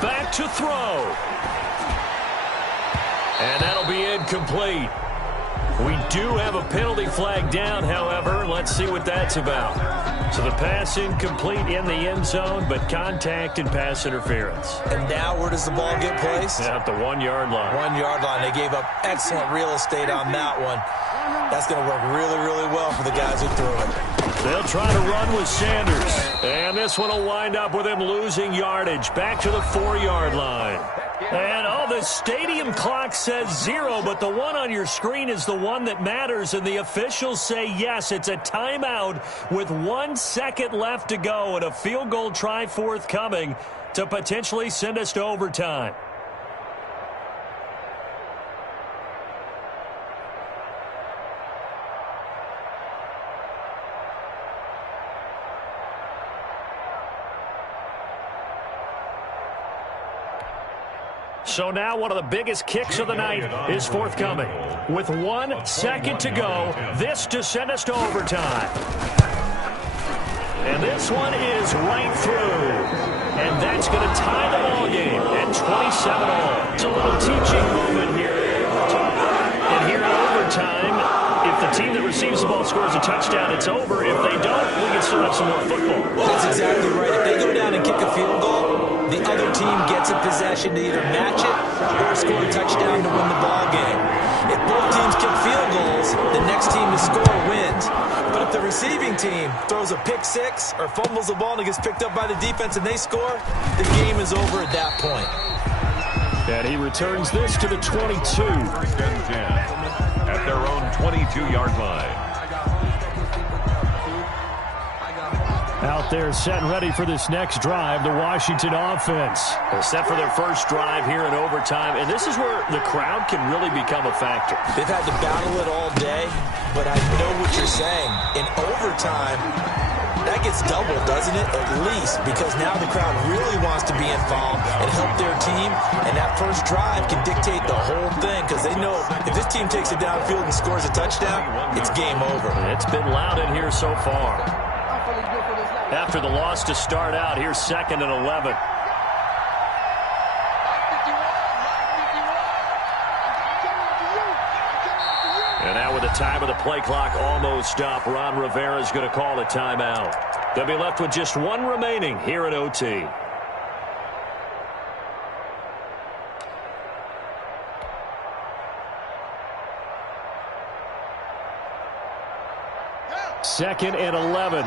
Back to throw. And that'll be incomplete. We do have a penalty flag down, however. Let's see what that's about. So the pass incomplete in the end zone, but contact and pass interference. And now where does the ball get placed? At the 1 yard line. 1 yard line. They gave up excellent real estate on that one. That's going to work really, really well for the guys who threw it. They'll try to run with Sanders. And this one will wind up with him losing yardage. Back to the 4 yard line. And, the stadium clock says 0, but the one on your screen is the one that matters, and the officials say yes, it's a timeout with 1 second left to go and a field goal try forthcoming to potentially send us to overtime. So now one of the biggest kicks of the night is forthcoming. With 1 second to go, this to send us to overtime. And this one is right through. And that's going to tie the ball game at 27 all. It's a little teaching moment here. And here in overtime, if the team that receives the ball scores a touchdown, it's over. If they don't, we can still have some more football. That's exactly right. If they go down and kick a field goal, the other team gets a possession to either match it or score a touchdown to win the ball game. If both teams kick field goals, the next team to score wins. But if the receiving team throws a pick six or fumbles the ball and it gets picked up by the defense and they score, the game is over at that point. And he returns this to the 22. First and 10 at their own 22-yard line. Out there set and ready for this next drive, the Washington offense. They're set for their first drive here in overtime, and this is where the crowd can really become a factor. They've had to battle it all day, but I know what you're saying. In overtime, that gets doubled, doesn't it? At least, because now the crowd really wants to be involved and help their team, and that first drive can dictate the whole thing, because they know if this team takes it downfield and scores a touchdown, it's game over. It's been loud in here so far. After the loss to start out, here's 2nd and 11. And now with the time of the play clock almost up, Ron Rivera's going to call a timeout. They'll be left with just one remaining here at OT. Second and 11.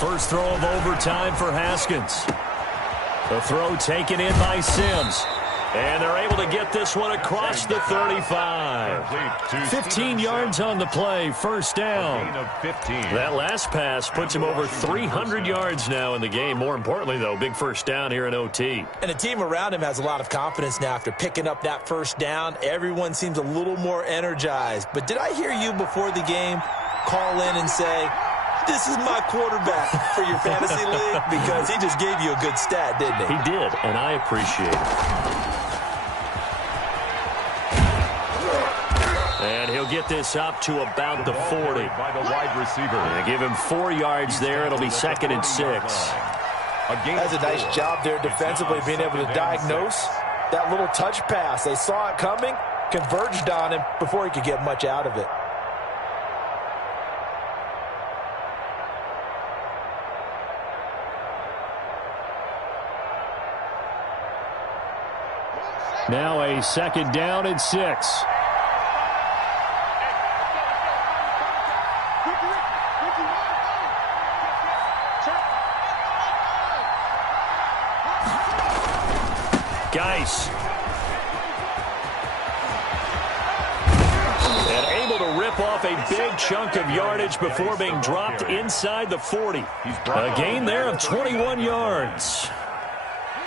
first throw of overtime for Haskins. The throw taken in by Sims. And they're able to get this one across the 35. 15 yards on the play, first down. That last pass puts him over 300 yards now in the game. More importantly, though, big first down here in OT. And the team around him has a lot of confidence now after picking up that first down. Everyone seems a little more energized. But did I hear you before the game call in and say, this is my quarterback for your fantasy league? Because he just gave you a good stat, didn't he? He did, and I appreciate it. And he'll get this up to about the 40. By the wide receiver. And give him 4 yards there. It'll be 2nd and 6. That's a nice job there defensively, being able to diagnose that little touch pass. They saw it coming, converged on him before he could get much out of it. Now a 2nd down and 6. Geis. And able to rip off a big chunk of yardage before being dropped inside the 40. A gain there of 21 yards.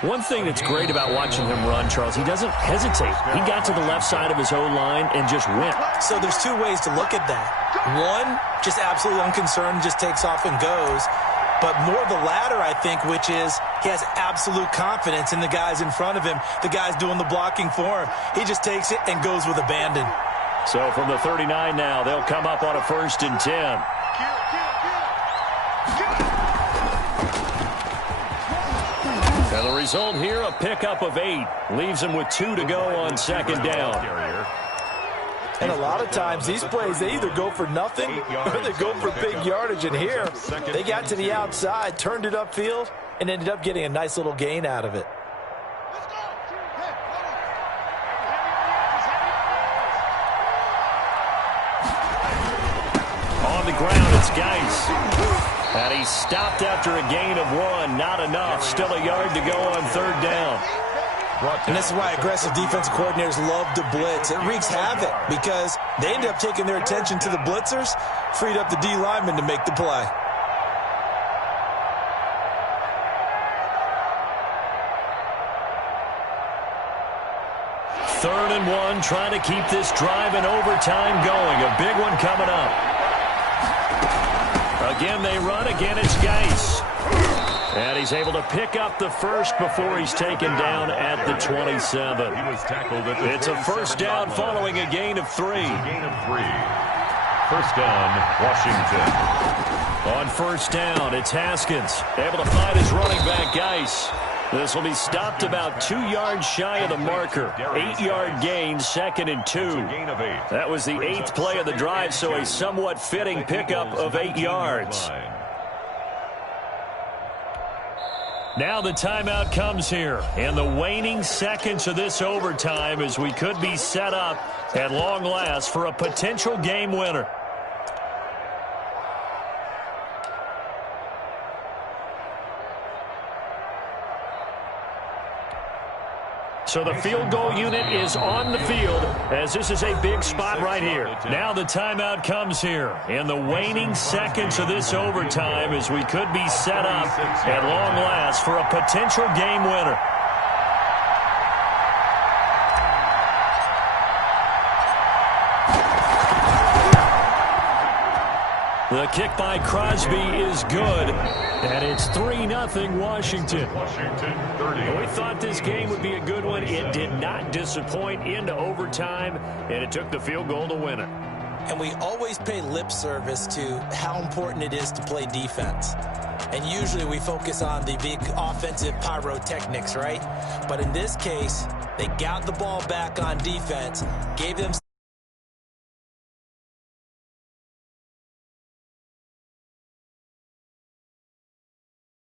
One thing that's great about watching him run, Charles, he doesn't hesitate. He got to the left side of his O-line and just went. So there's 2 ways to look at that. One, just absolutely unconcerned, just takes off and goes. But more the latter, I think, which is he has absolute confidence in the guys in front of him, the guys doing the blocking for him. He just takes it and goes with abandon. So from the 39 now, they'll come up on a 1st and 10. And the result here, a pickup of 8. Leaves him with 2 to go on 2nd down. And a lot of times, these plays, they either go for nothing or they go for big yardage. And here, they got to the outside, turned it upfield, and ended up getting a nice little gain out of it. On the ground, it's Geis. And he stopped after a gain of 1. Not enough. Still a yard to go on 3rd down. And this is why aggressive defensive coordinators love to blitz. It wreaks havoc because they ended up taking their attention to the blitzers, freed up the D lineman to make the play. Third and 1, trying to keep this drive in overtime going. A big one coming up. Again, they run. Again, it's Geis. And he's able to pick up the first before he's taken down at the 27. He was tackled at the It's a first down following a gain of 3. Gain of 3. First down, Washington. On first down, it's Haskins. Able to find his running back, Geis. This will be stopped about 2 yards shy of the marker. 8-yard gain, 2nd and 2. That was the 8th play of the drive, so a somewhat fitting pickup of 8 yards. Now the timeout comes here, and the waning seconds of this overtime as we could be set up at long last for a potential game winner. So the field goal unit is on the field as this is a big spot right here. Now the timeout comes here in the waning seconds of this overtime as we could be set up at long last for a potential game winner. The kick by Crosby is good, and it's 3-0 Washington. Washington 30. We thought this game would be a good one. It did not disappoint into overtime, and it took the field goal to win it. And we always pay lip service to how important it is to play defense. And usually we focus on the big offensive pyrotechnics, right? But in this case, they got the ball back on defense, gave them